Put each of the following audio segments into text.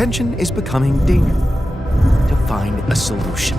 tension is becoming dangerous. To find a solution.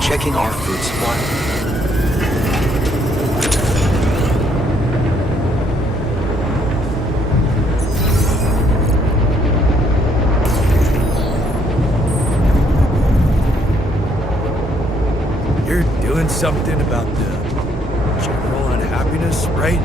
Checking our food supply. You're doing something about the general unhappiness, right?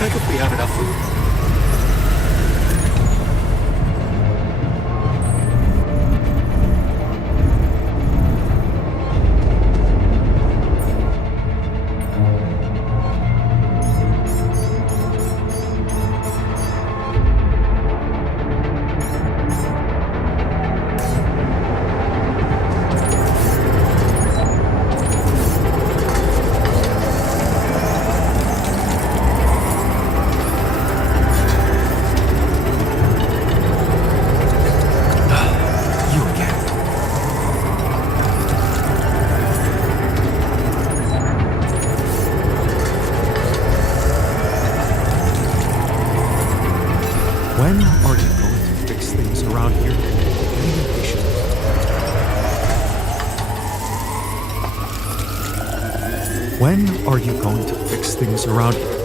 check if we have enough food. When are you going to fix things around here? When are you going to fix things around here?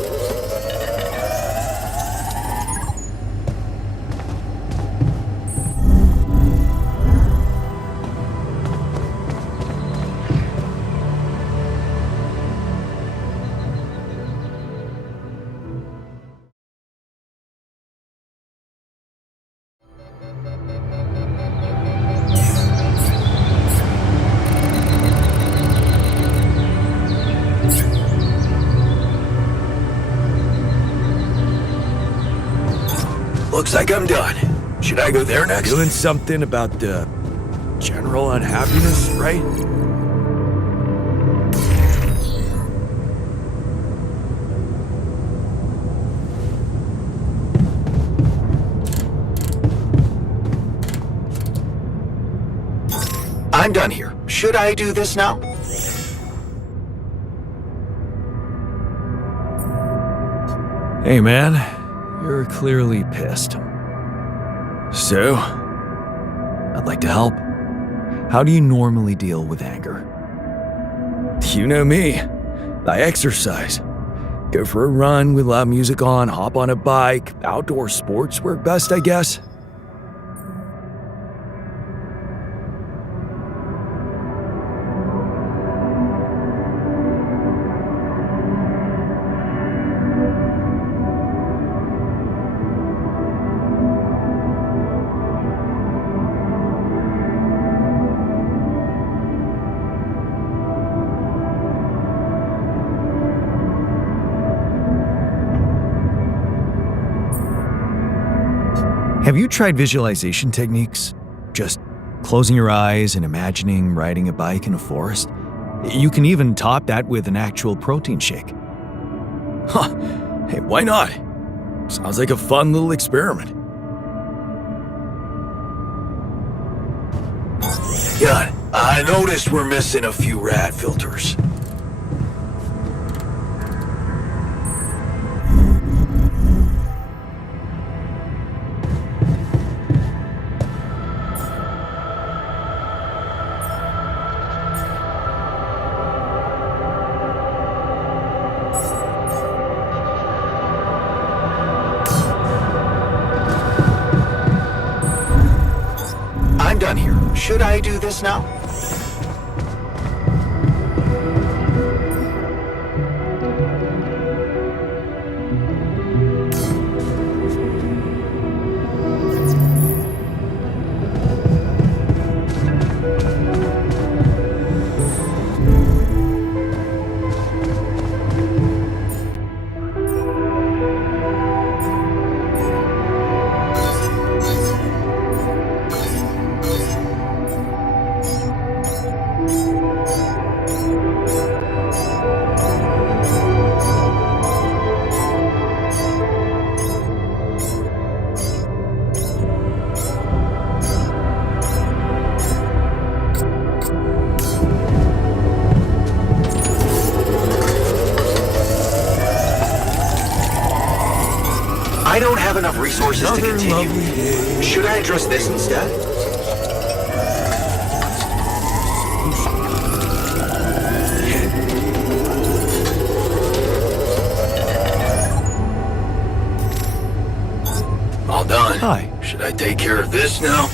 Looks like I'm done. Should I go there next? Doing something about the general unhappiness, right? I'm done here. Should I do this now? Hey man, you're clearly pissed. So, I'd like to help. How do you normally deal with anger? You know me. I exercise. Go for a run with loud music on, hop on a bike. Outdoor sports work best, I guess. Have you tried visualization techniques? Just closing your eyes and imagining riding a bike in a forest? You can even top that with an actual protein shake. Huh. Hey, why not? Sounds like a fun little experiment. Yeah, I noticed we're missing a few rad filters. I'm done here. Should I do this now? I don't have enough resources to continue. Should I address this instead? All done. Hi. Should I take care of this now?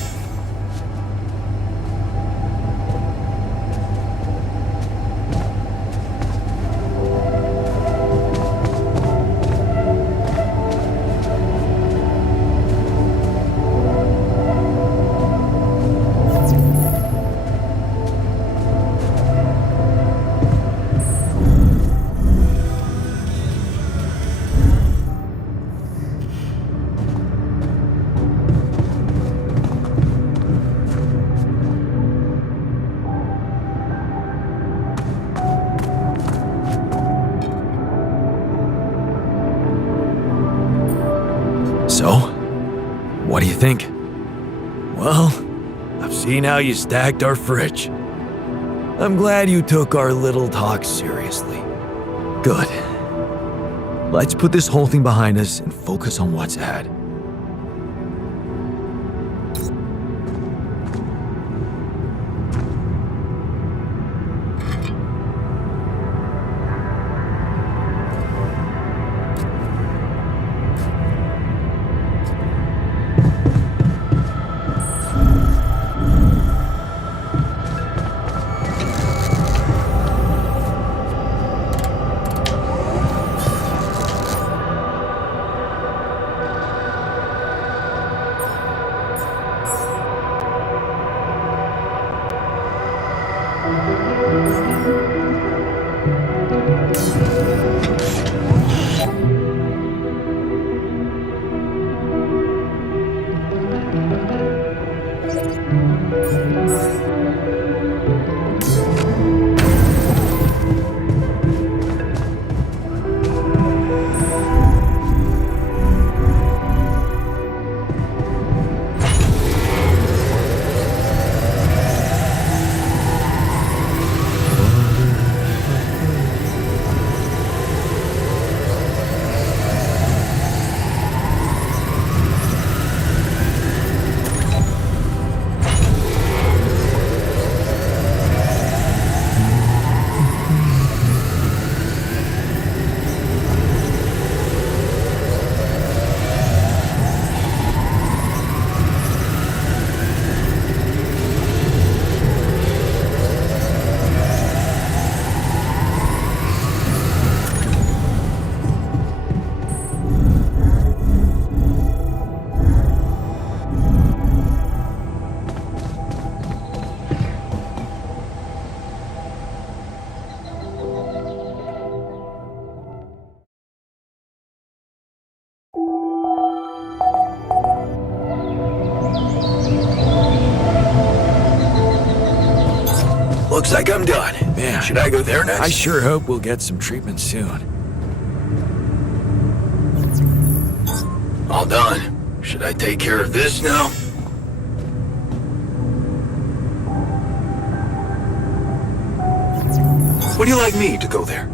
So, what do you think? Well, I've seen how you stacked our fridge. I'm glad you took our little talk seriously. Good. Let's put this whole thing behind us and focus on what's ahead. Looks like I'm done. Man, should I go there next? I sure hope we'll get some treatment soon. All done. Should I take care of this now? Would you like me to go there?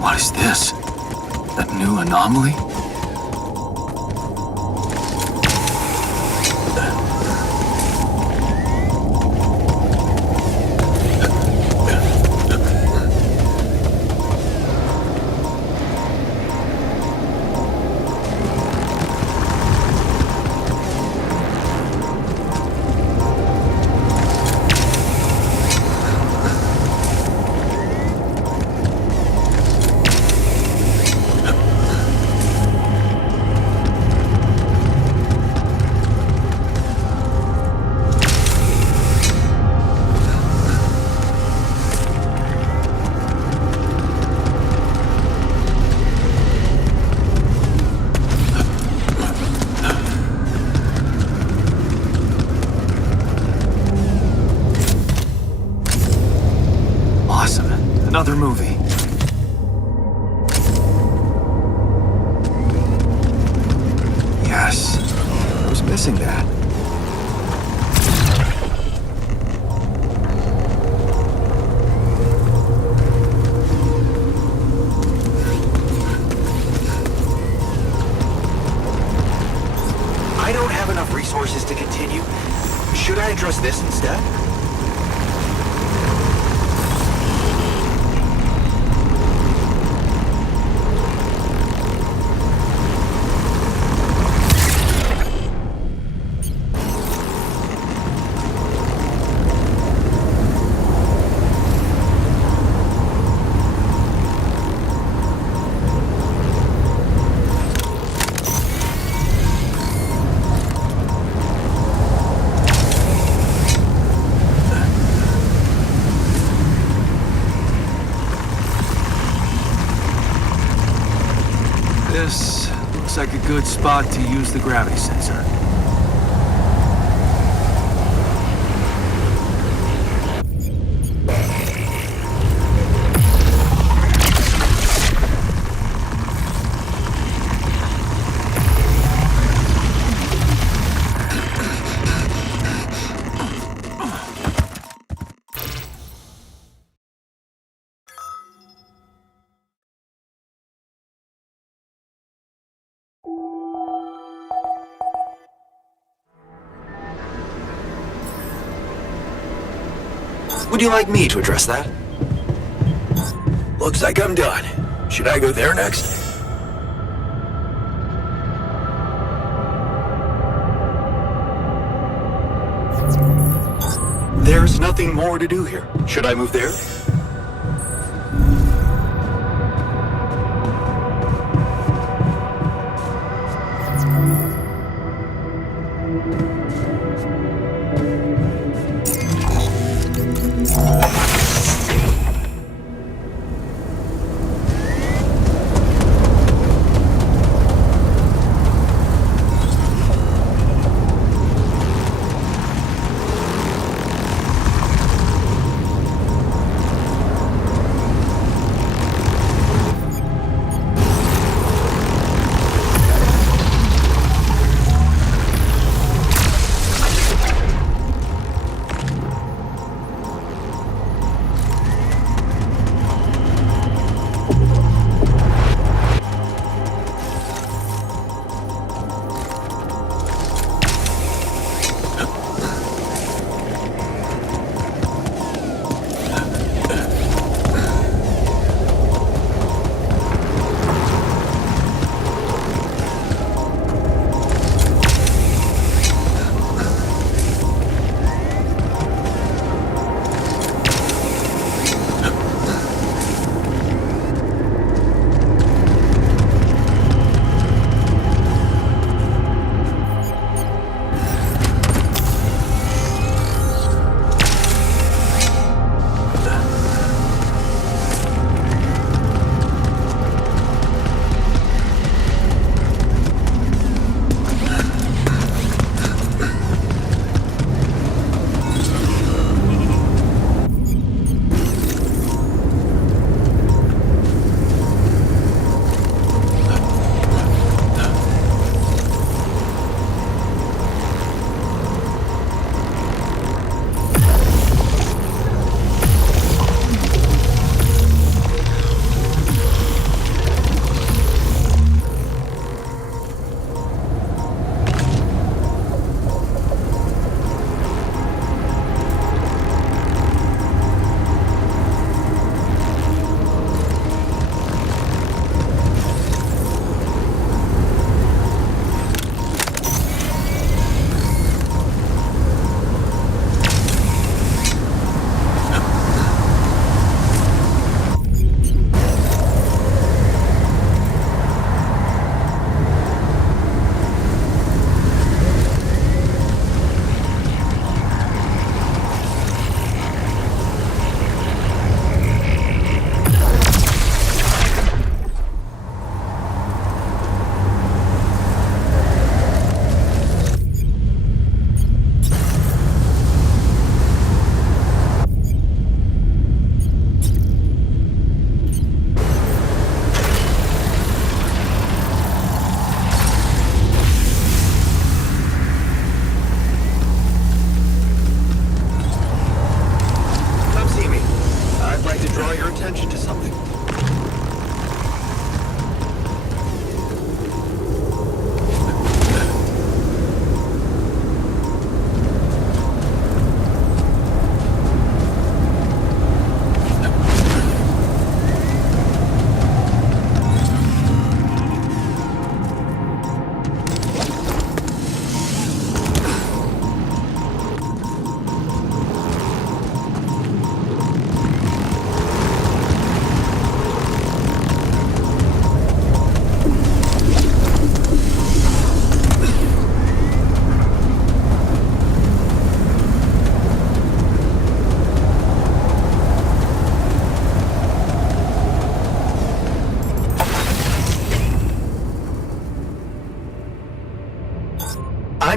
What is this? That new anomaly? Awesome. Another movie. sensing that. I don't have enough resources to continue. Should I address this instead? This looks like a good spot to use the gravity sensor. Would you like me to address that? Looks like I'm done. Should I go there next? There's nothing more to do here. Should I move there?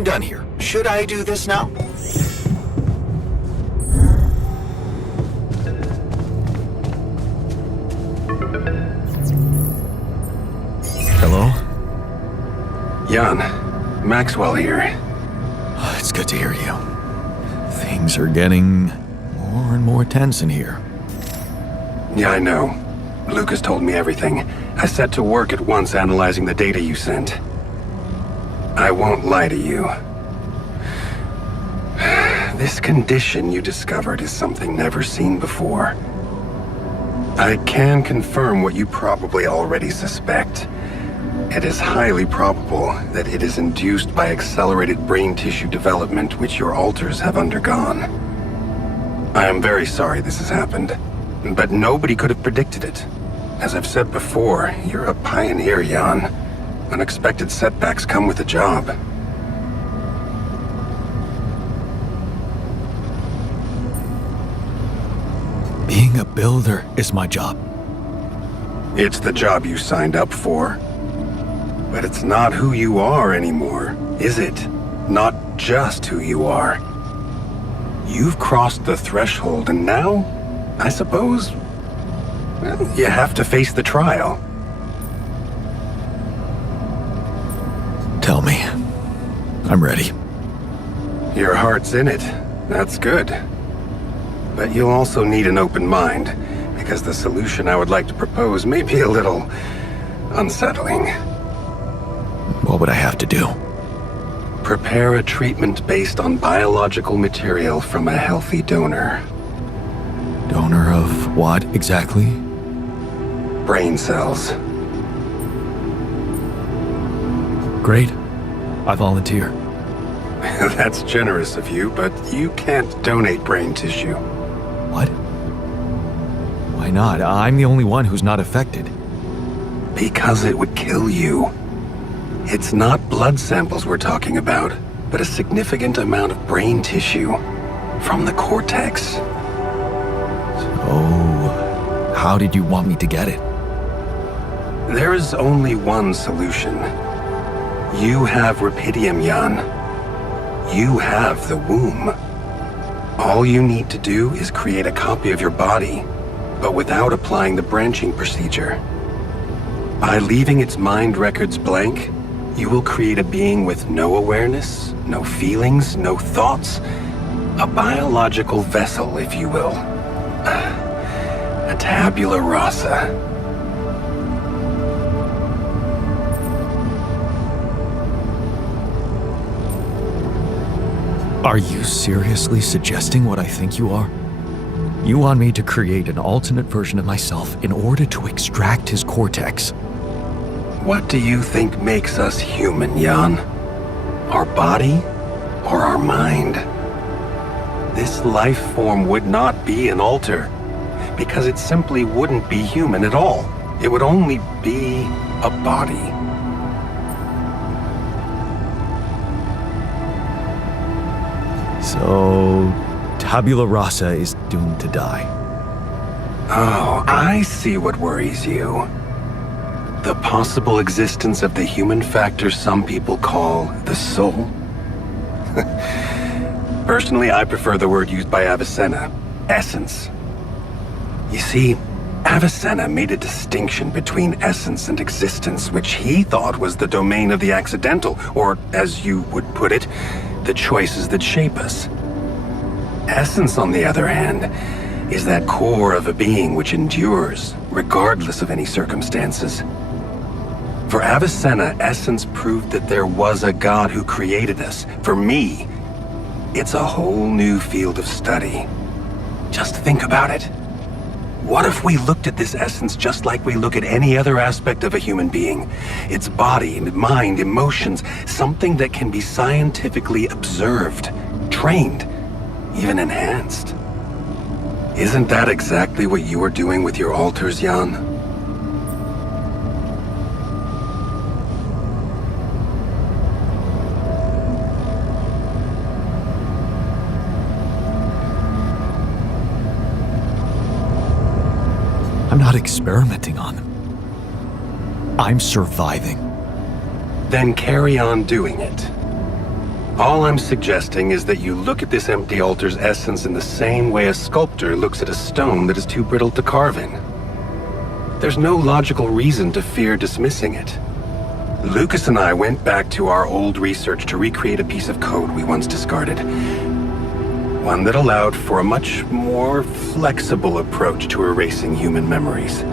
I'm done here. Should I do this now? Hello? Jan, Maxwell here. It's good to hear you. Things are getting more and more tense in here. Yeah, I know. Lucas told me everything. I set to work at once analyzing the data you sent. I won't lie to you. This condition you discovered is something never seen before. I can confirm what you probably already suspect. It is highly probable that it is induced by accelerated brain tissue development which your alters have undergone. I am very sorry this has happened, but nobody could have predicted it. As I've said before, you're a pioneer, Jan. Unexpected setbacks come with the job. Being a builder is my job. It's the job you signed up for. But it's not who you are anymore, is it? Not just who you are. You've crossed the threshold, and now, I suppose, well, you have to face the trial. Tell me. I'm ready. Your heart's in it. That's good. But you'll also need an open mind, because the solution I would like to propose may be a little unsettling. What would I have to do? Prepare a treatment based on biological material from a healthy donor. Donor of what exactly? Brain cells. Great. I volunteer. That's generous of you, but you can't donate brain tissue. What? Why not? I'm the only one who's not affected. Because it would kill you. It's not blood samples we're talking about, but a significant amount of brain tissue from the cortex. Oh, how did you want me to get it? There is only one solution. You have Rapidium, Jan. You have the womb. All you need to do is create a copy of your body, but without applying the branching procedure. By leaving its mind records blank, you will create a being with no awareness, no feelings, no thoughts. A biological vessel, if you will. A tabula rasa. Are you seriously suggesting what I think you are? You want me to create an alternate version of myself in order to extract his cortex? What do you think makes us human, Jan? Our body or our mind? This life form would not be an alter, because it simply wouldn't be human at all. It would only be a body. So, tabula rasa is doomed to die. Oh, I see what worries you. The possible existence of the human factor some people call the soul. Personally, I prefer the word used by Avicenna, essence. You see, Avicenna made a distinction between essence and existence, which he thought was the domain of the accidental, or, as you would put it, the choices that shape us. Essence, on the other hand, is that core of a being which endures, regardless of any circumstances. For Avicenna, essence proved that there was a God who created us. For me, it's a whole new field of study. Just think about it. What if we looked at this essence just like we look at any other aspect of a human being? Its body, mind, emotions, something that can be scientifically observed, trained, even enhanced. Isn't that exactly what you are doing with your alters, Jan? I'm not experimenting on them. I'm surviving. Then carry on doing it. All I'm suggesting is that you look at this empty altar's essence in the same way a sculptor looks at a stone that is too brittle to carve in. There's no logical reason to fear dismissing it. Lucas and I went back to our old research to recreate a piece of code we once discarded. One that allowed for a much more flexible approach to erasing human memories.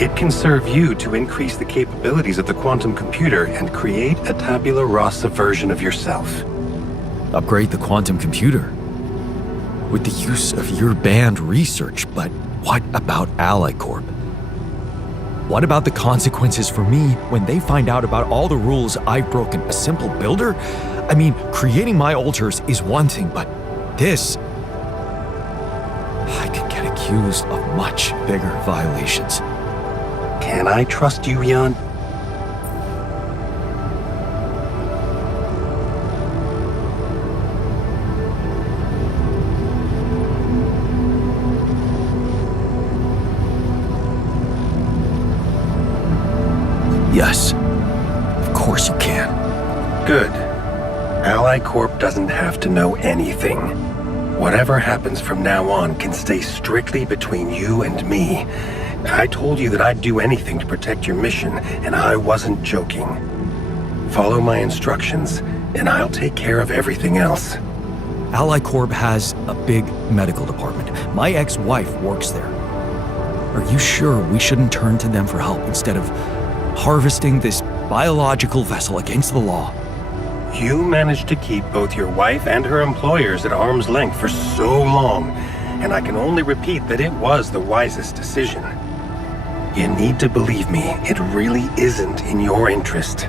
It can serve you to increase the capabilities of the quantum computer and create a tabula rasa version of yourself. Upgrade the quantum computer? With the use of your banned research, but what about Ally Corp? What about the consequences for me when they find out about all the rules I've broken? A simple builder? I mean, creating my altars is one thing, but this... I could get accused of much bigger violations. Can I trust you, Jan? Yes, of course you can. Good. Ally Corp doesn't have to know anything. Whatever happens from now on can stay strictly between you and me. I told you that I'd do anything to protect your mission, and I wasn't joking. Follow my instructions, and I'll take care of everything else. Ally Corp has a big medical department. My ex-wife works there. Are you sure we shouldn't turn to them for help instead of harvesting this biological vessel against the law? You managed to keep both your wife and her employers at arm's length for so long, and I can only repeat that it was the wisest decision. You need to believe me, it really isn't in your interest,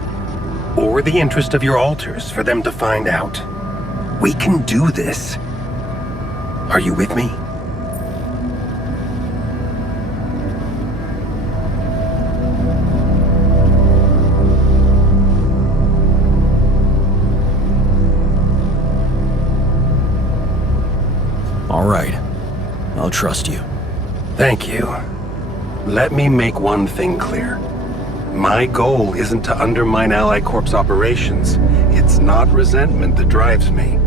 or the interest of your altars, for them to find out. We can do this. Are you with me? All right, I'll trust you. Thank you. Let me make one thing clear. My goal isn't to undermine Ally Corp's operations. It's not resentment that drives me.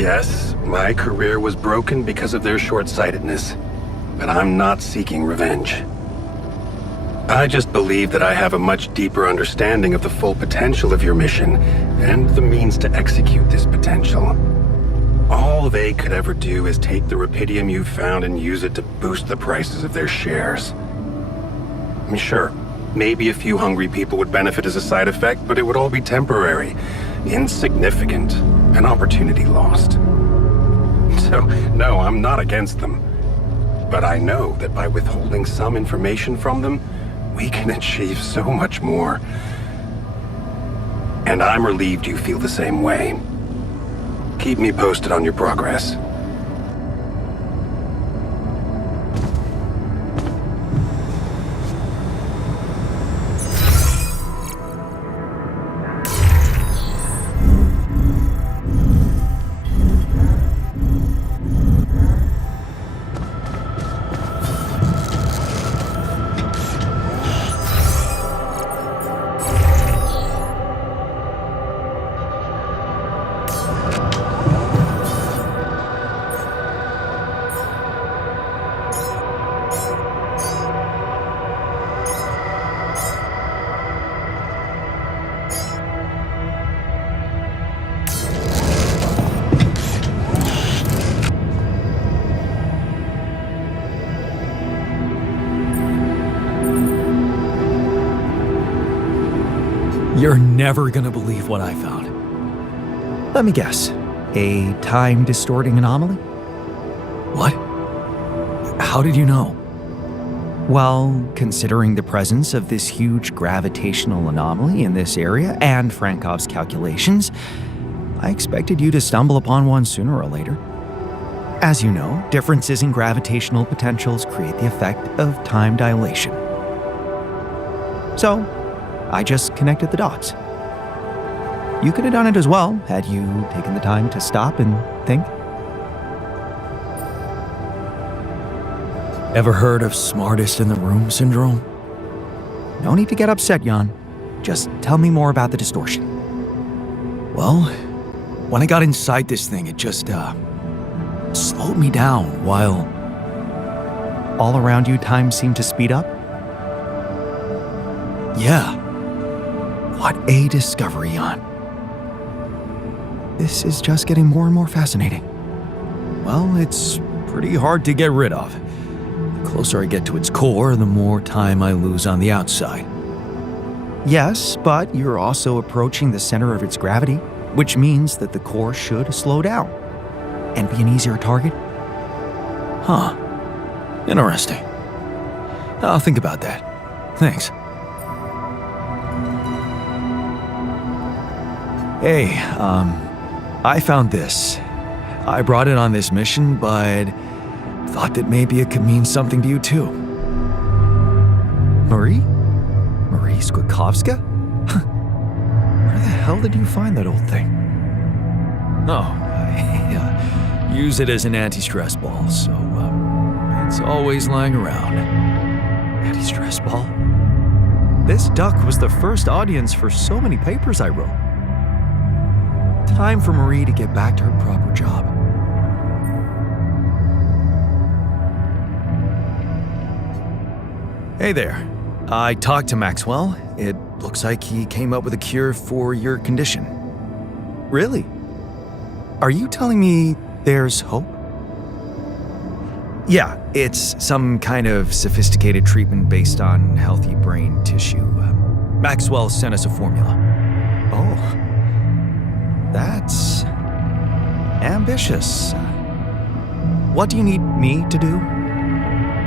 Yes, my career was broken because of their short-sightedness, but I'm not seeking revenge. I just believe that I have a much deeper understanding of the full potential of your mission, and the means to execute this potential. All they could ever do is take the rupidium you've found and use it to boost the prices of their shares. I mean, sure, maybe a few hungry people would benefit as a side effect, but it would all be temporary, insignificant, an opportunity lost. So, no, I'm not against them. But I know that by withholding some information from them, we can achieve so much more. And I'm relieved you feel the same way. Keep me posted on your progress. You're never gonna believe what I found. Let me guess. A time-distorting anomaly? What? How did you know? Well, considering the presence of this huge gravitational anomaly in this area and Frankov's calculations, I expected you to stumble upon one sooner or later. As you know, differences in gravitational potentials create the effect of time dilation. So, I just connected the dots. You could have done it as well, had you taken the time to stop and think. Ever heard of smartest in the room syndrome? No need to get upset, Jan. Just tell me more about the distortion. Well, when I got inside this thing, it just, slowed me down while... All around you, time seemed to speed up? Yeah. What a discovery, Jan. This is just getting more and more fascinating. Well, it's pretty hard to get rid of. The closer I get to its core, the more time I lose on the outside. Yes, but you're also approaching the center of its gravity, which means that the core should slow down and be an easier target. Huh. Interesting. I'll think about that. Thanks. Hey, I found this. I brought it on this mission, but thought that maybe it could mean something to you too. Marie? Marie Skwitkowska? Where the hell did you find that old thing? Oh, I use it as an anti-stress ball, so it's always lying around. Anti-stress ball? This duck was the first audience for so many papers I wrote. Time for Marie to get back to her proper job. Hey there. I talked to Maxwell. It looks like he came up with a cure for your condition. Really? Are you telling me there's hope? Yeah, it's some kind of sophisticated treatment based on healthy brain tissue. Maxwell sent us a formula. Oh, that's ambitious. What do you need me to do?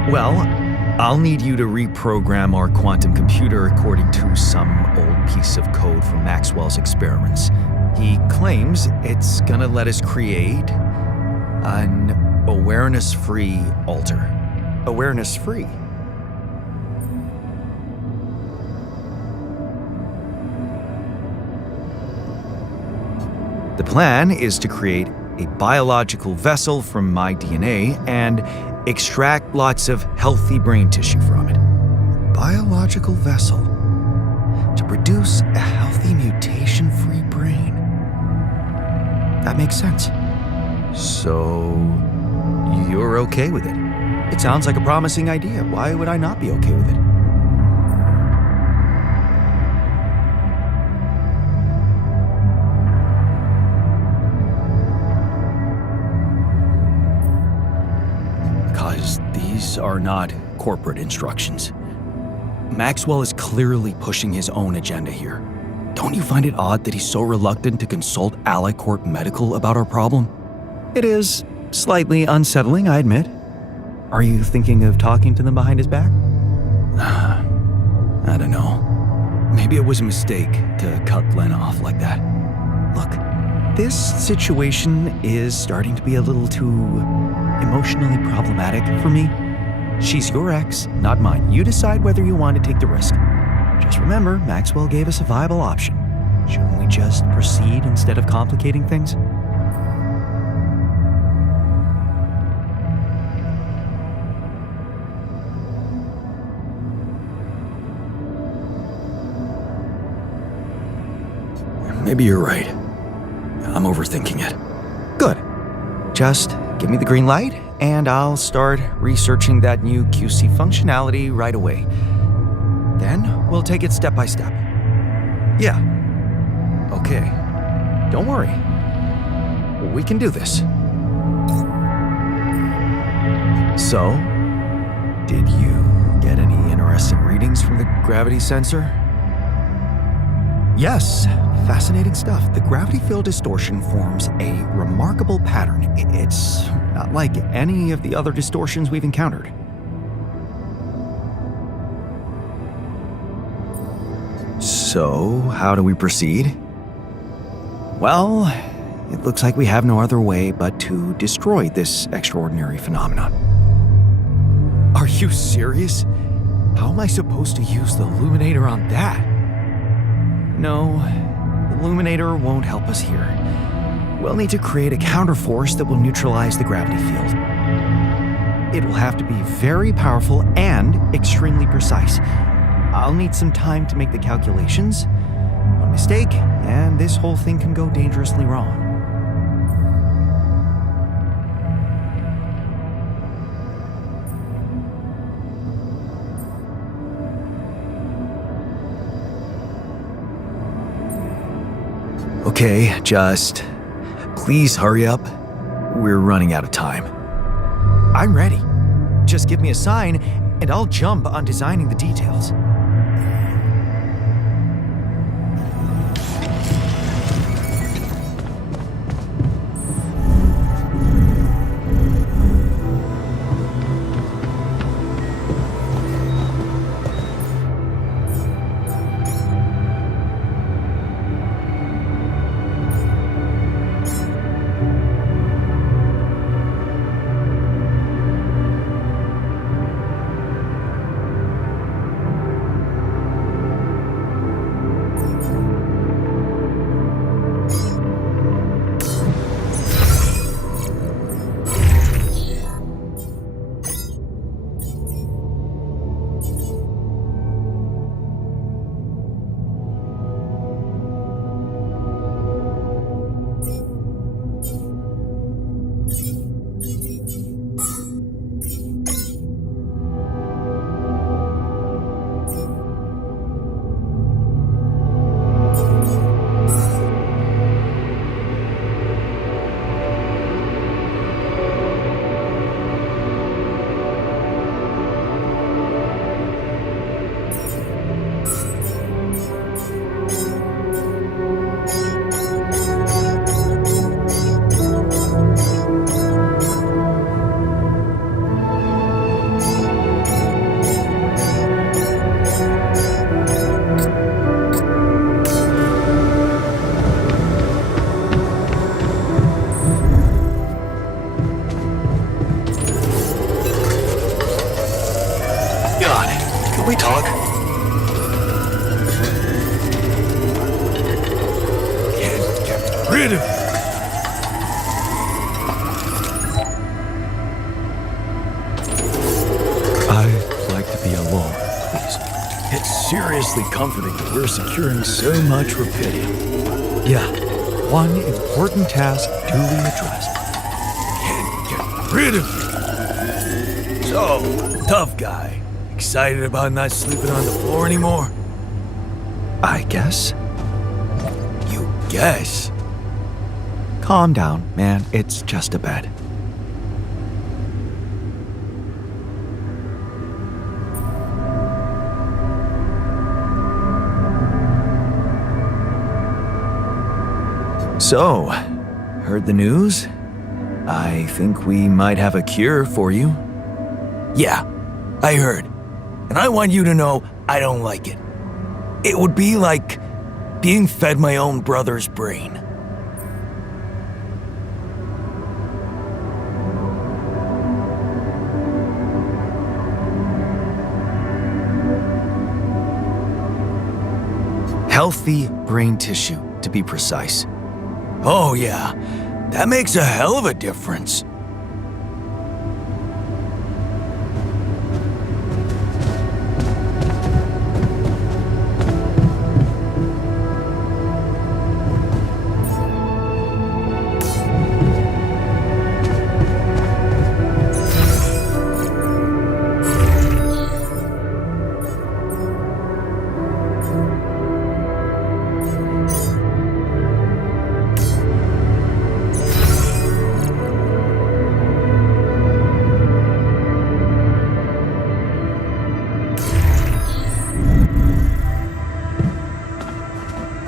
Well, I'll need you to reprogram our quantum computer according to some old piece of code from Maxwell's experiments. He claims it's gonna let us create an awareness-free alter. Awareness-free? The plan is to create a biological vessel from my DNA and extract lots of healthy brain tissue from it. Biological vessel to produce a healthy mutation-free brain. That makes sense. So, you're okay with it? It sounds like a promising idea. Why would I not be okay with it? Because these are not corporate instructions. Maxwell is clearly pushing his own agenda here. Don't you find it odd that he's so reluctant to consult AliCorp Medical about our problem? It is slightly unsettling, I admit. Are you thinking of talking to them behind his back? I don't know. Maybe it was a mistake to cut Glenn off like that. Look, this situation is starting to be a little too emotionally problematic for me. She's your ex, not mine. You decide whether you want to take the risk. Just remember, Maxwell gave us a viable option. Shouldn't we just proceed instead of complicating things? Maybe you're right. I'm overthinking it. Good. Just give me the green light, and I'll start researching that new QC functionality right away. Then we'll take it step by step. Yeah. Okay. Don't worry. We can do this. So, did you get any interesting readings from the gravity sensor? Yes, fascinating stuff. The gravity field distortion forms a remarkable pattern. It's not like any of the other distortions we've encountered. So, how do we proceed? Well, it looks like we have no other way but to destroy this extraordinary phenomenon. Are you serious? How am I supposed to use the illuminator on that? No, the illuminator won't help us here. We'll need to create a counterforce that will neutralize the gravity field. It will have to be very powerful and extremely precise. I'll need some time to make the calculations. One mistake, and this whole thing can go dangerously wrong. Okay, just please hurry up. We're running out of time. I'm ready. Just give me a sign, and I'll jump on designing the details. Can we talk? Can't get rid of you. I'd like to be alone, please. It's seriously comforting that we're securing so much rupidium. Yeah, one important task duly addressed. Can't get rid of you. So, tough guy. Excited about not sleeping on the floor anymore? I guess. You guess? Calm down, man. It's just a bed. So, heard the news? I think we might have a cure for you. Yeah, I heard. And I want you to know I don't like it. It would be like being fed my own brother's brain. Healthy brain tissue, to be precise. Oh yeah, that makes a hell of a difference.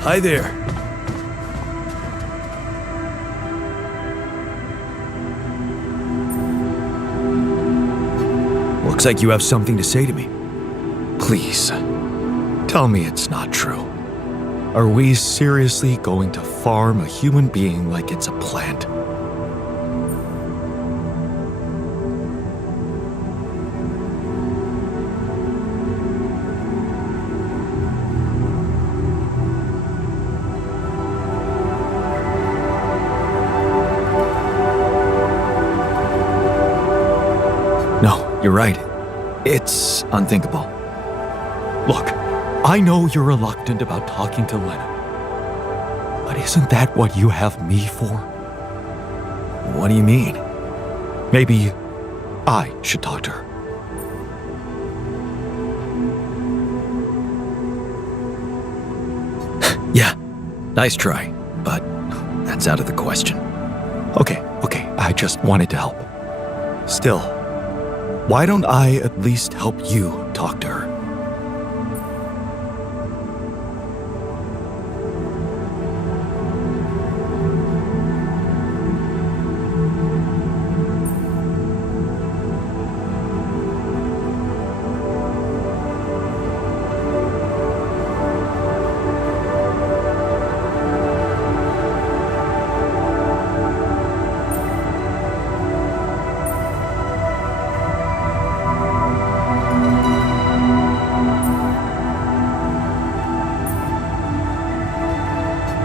Hi there. Looks like you have something to say to me. Please, tell me it's not true. Are we seriously going to farm a human being like it's a plant? No, you're right. It's unthinkable. Look, I know you're reluctant about talking to Lena. But isn't that what you have me for? What do you mean? Maybe I should talk to her. Yeah, nice try, but that's out of the question. Okay, I just wanted to help. Still, why don't I at least help you talk to her?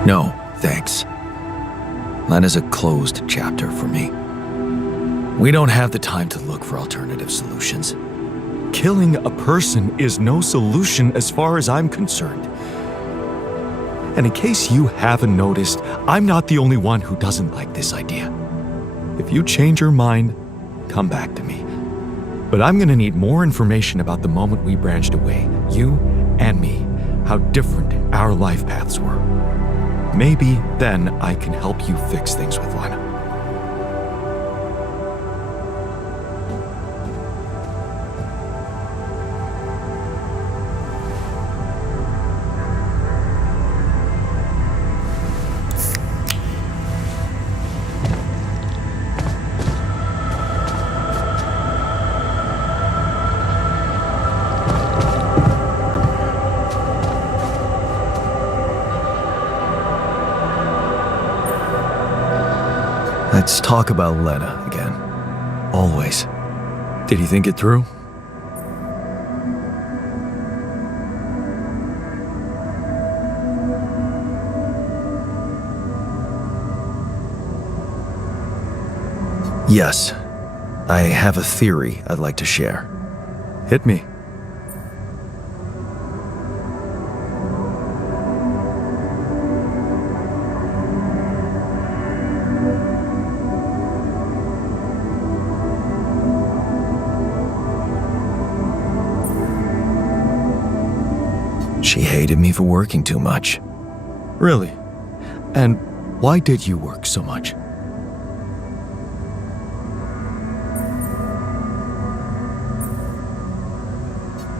No, thanks. Lena's a closed chapter for me. We don't have the time to look for alternative solutions. Killing a person is no solution as far as I'm concerned. And in case you haven't noticed, I'm not the only one who doesn't like this idea. If you change your mind, come back to me. But I'm gonna need more information about the moment we branched away, you and me, how different our life paths were. Maybe then I can help you fix things with Lena. Let's talk about Lena again. Always. Did you think it through? Yes. I have a theory I'd like to share. Hit me. She hated me for working too much. Really? And why did you work so much?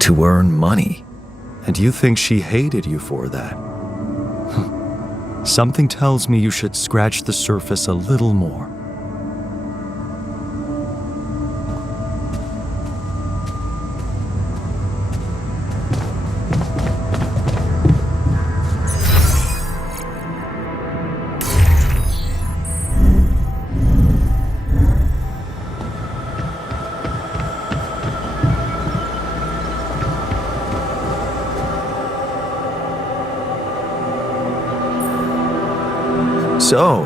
To earn money. And you think she hated you for that? Something tells me you should scratch the surface a little more. So,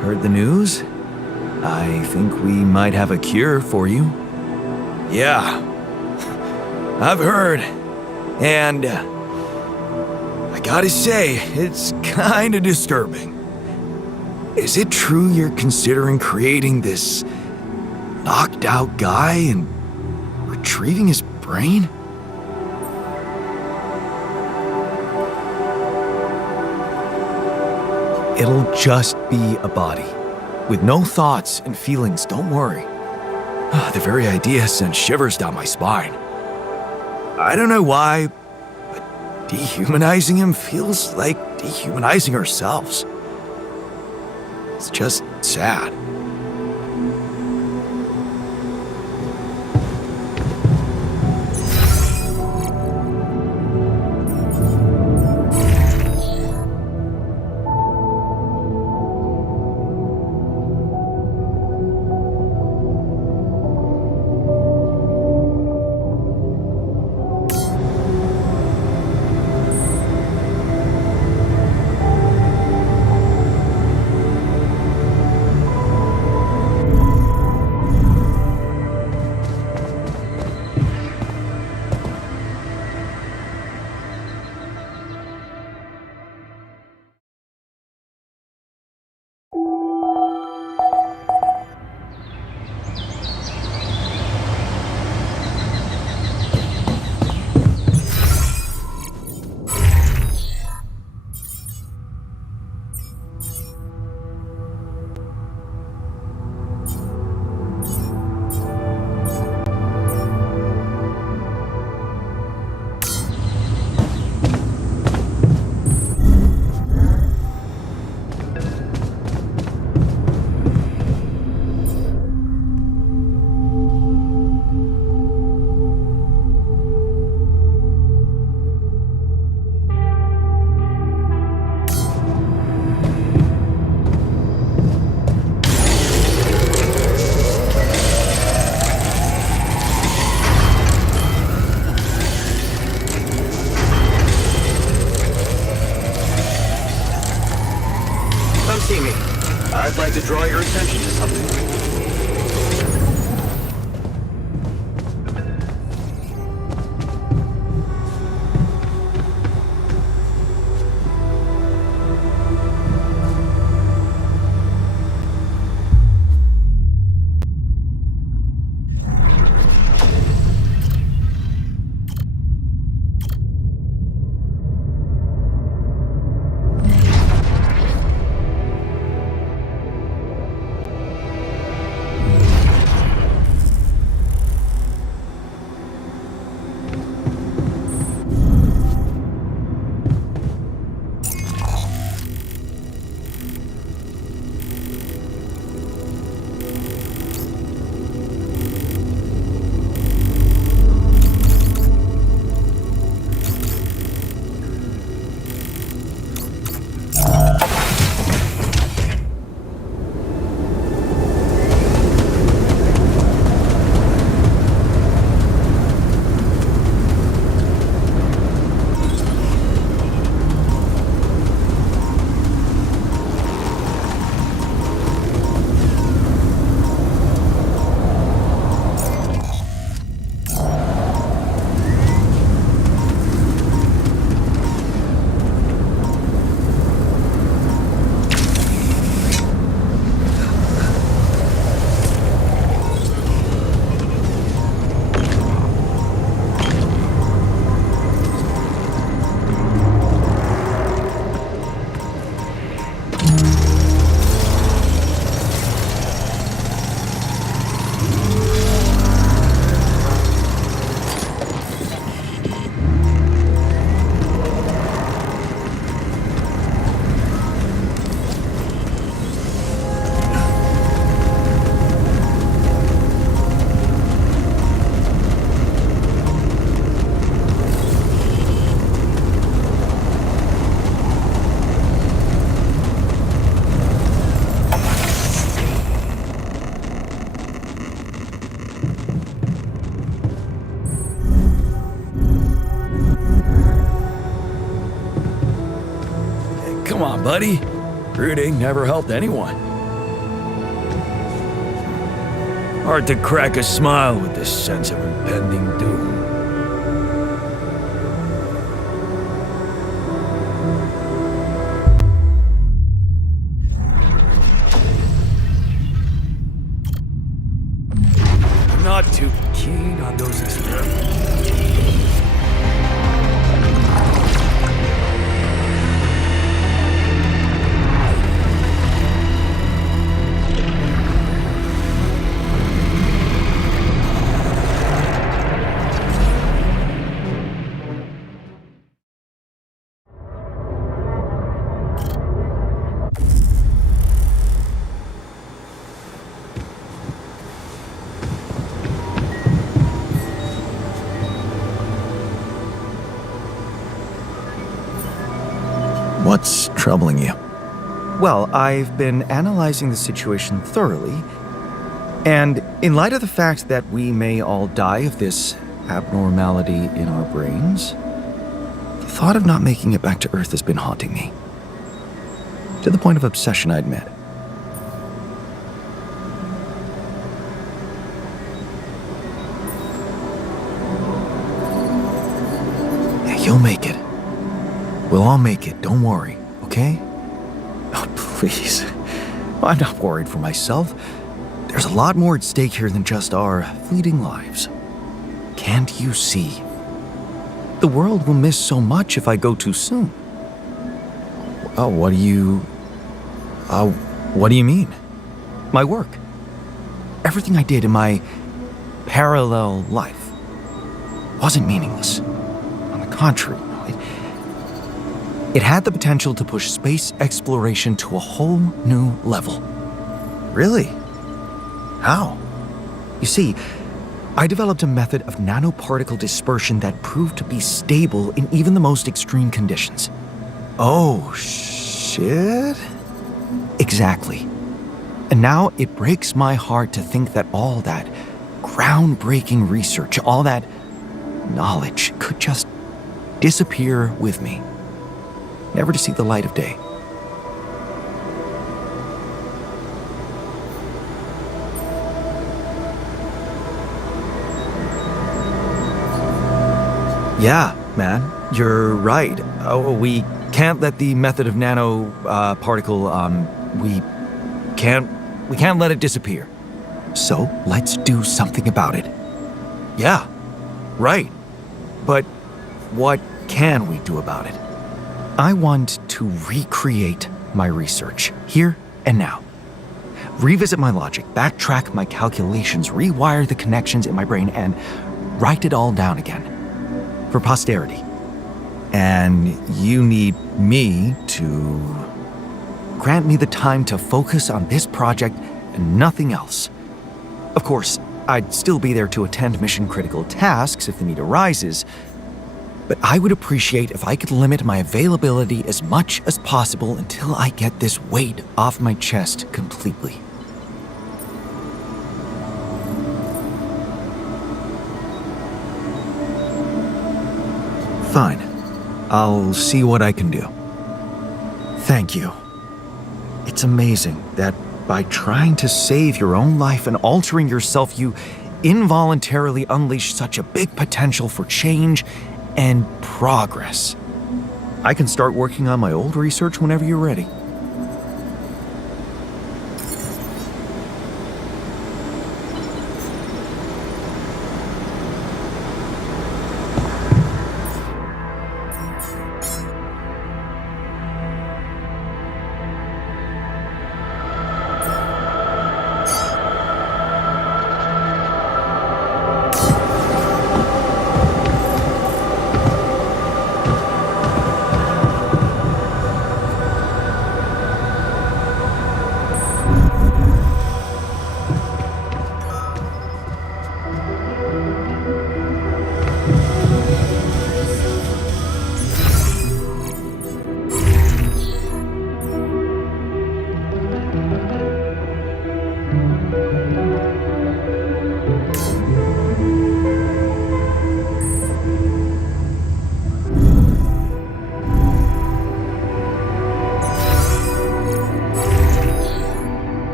heard the news? I think we might have a cure for you. Yeah, I've heard. And I gotta say, it's kinda disturbing. Is it true you're considering creating this knocked out guy and retrieving his brain? It'll just be a body, with no thoughts and feelings, don't worry. The very idea sends shivers down my spine. I don't know why, but dehumanizing him feels like dehumanizing ourselves. It's just sad. like to draw your attention to something. Come on, buddy. Brooding never helped anyone. Hard to crack a smile with this sense of impending doom. I'm not too keen on those experiments. What's troubling you? Well, I've been analyzing the situation thoroughly, and in light of the fact that we may all die of this abnormality in our brains, the thought of not making it back to Earth has been haunting me. To the point of obsession, I admit. You'll make it. We'll all make it, don't worry, okay? Oh, please. I'm not worried for myself. There's a lot more at stake here than just our fleeting lives. Can't you see? The world will miss so much if I go too soon. Oh, what do you mean? My work. Everything I did in my parallel life wasn't meaningless. On the contrary, it had the potential to push space exploration to a whole new level. Really? How? You see, I developed a method of nanoparticle dispersion that proved to be stable in even the most extreme conditions. Oh, shit? Exactly. And now it breaks my heart to think that all that groundbreaking research, all that knowledge could just disappear with me, never to see the light of day. Yeah, man, you're right. We can't let the method of nano particle. We can't let it disappear. So let's do something about it. Yeah, right. But what can we do about it? I want to recreate my research here and now. Revisit my logic, backtrack my calculations, rewire the connections in my brain, and write it all down again for posterity. And you need me to grant me the time to focus on this project and nothing else. Of course, I'd still be there to attend mission-critical tasks if the need arises, but I would appreciate if I could limit my availability as much as possible until I get this weight off my chest completely. Fine. I'll see what I can do. Thank you. It's amazing that by trying to save your own life and altering yourself, you involuntarily unleash such a big potential for change and progress. I can start working on my old research whenever you're ready.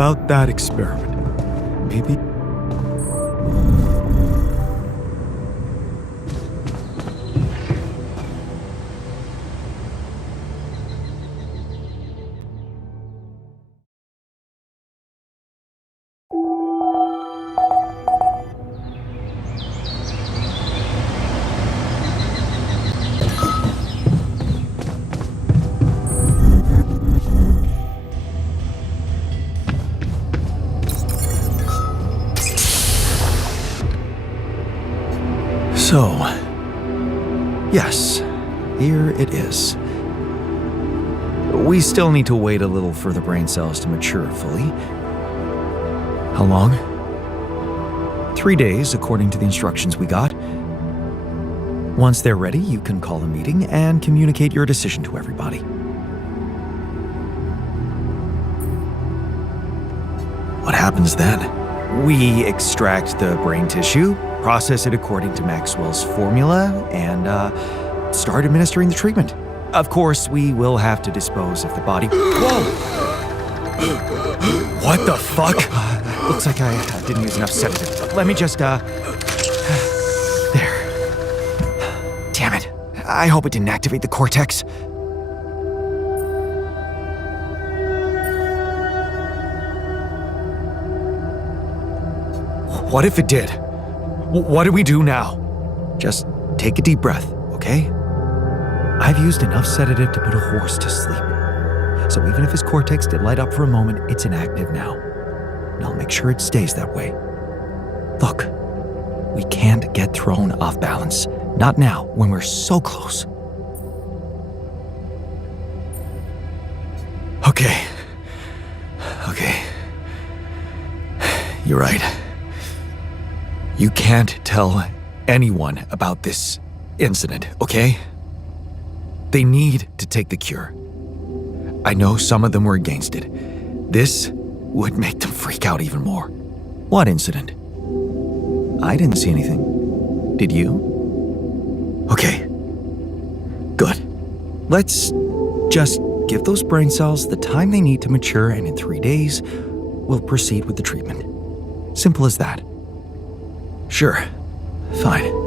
About that experiment, maybe. So, yes, here it is. We still need to wait a little for the brain cells to mature fully. How long? 3 days, according to the instructions we got. Once they're ready, you can call a meeting and communicate your decision to everybody. What happens then? We extract the brain tissue, process it according to Maxwell's formula, and start administering the treatment. Of course, we will have to dispose of the body. Whoa! What the fuck? Looks like I didn't use enough sedative. Let me just, There. Damn it. I hope it didn't activate the cortex. What if it did? What do we do now? Just take a deep breath, okay? I've used enough sedative to put a horse to sleep. So even if his cortex did light up for a moment, it's inactive now. And I'll make sure it stays that way. Look, we can't get thrown off balance. Not now, when we're so close. Okay. You're right. You can't tell anyone about this incident, okay? They need to take the cure. I know some of them were against it. This would make them freak out even more. What incident? I didn't see anything. Did you? Okay. Good. Let's just give those brain cells the time they need to mature, and in 3 days, we'll proceed with the treatment. Simple as that. Sure. Fine.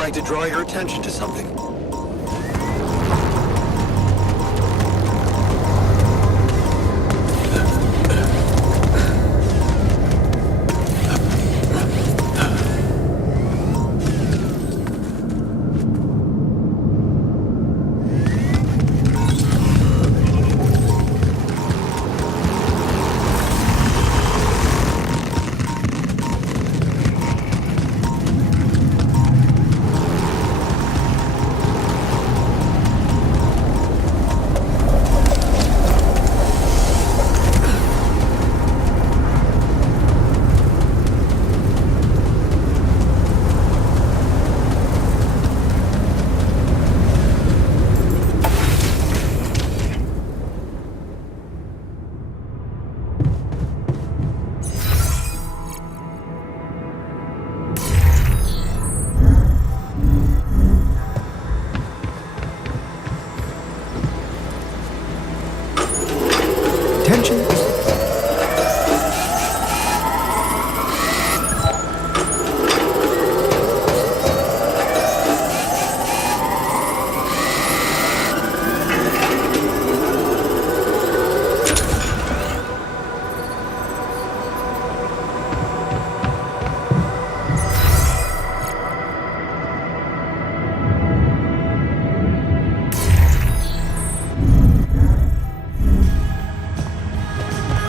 like to draw your attention to something. Tension is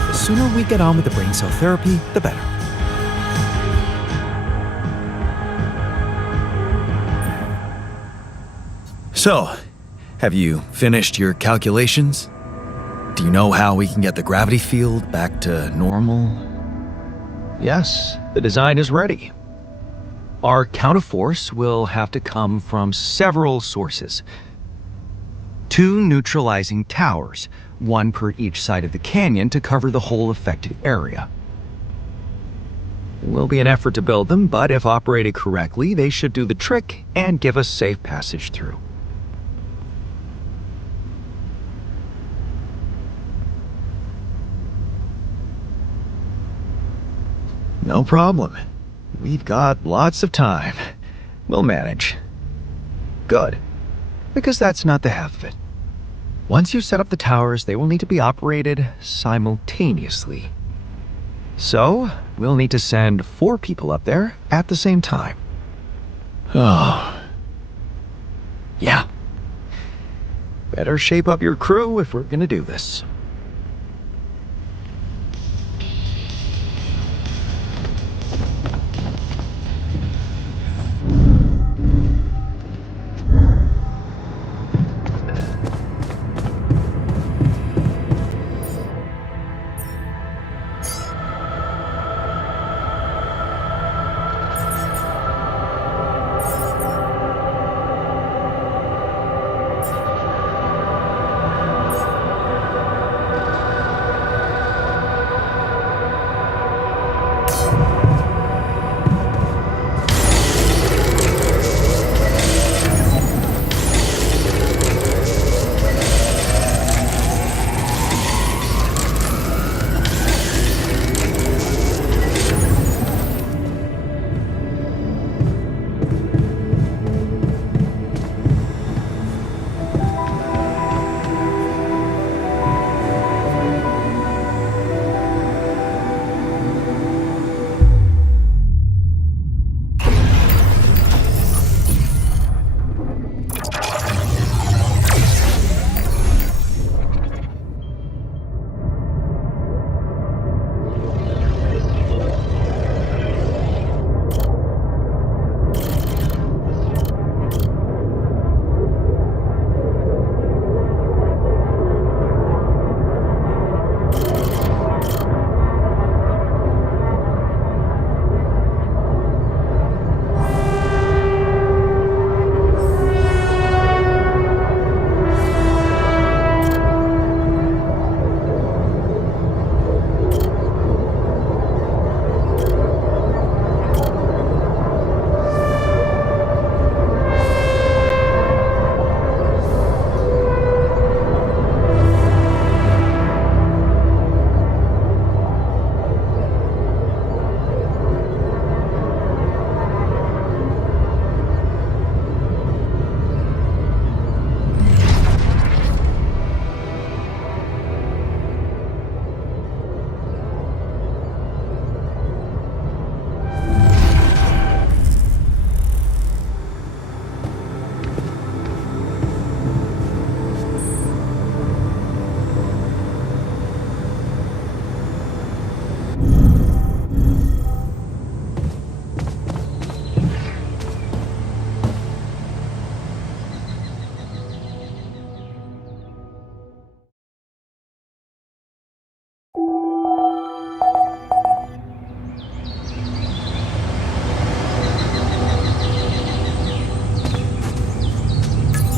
the sooner we get on with the brain cell therapy, the better. So, have you finished your calculations? Do you know how we can get the gravity field back to normal? Yes, the design is ready. Our counterforce will have to come from several sources. 2 neutralizing towers, 1 per each side of the canyon to cover the whole affected area. It will be an effort to build them, but if operated correctly, they should do the trick and give us safe passage through. No problem. We've got lots of time. We'll manage. Good. Because that's not the half of it. Once you set up the towers, they will need to be operated simultaneously. So, we'll need to send 4 people up there at the same time. Oh. Yeah. Better shape up your crew if we're gonna do this.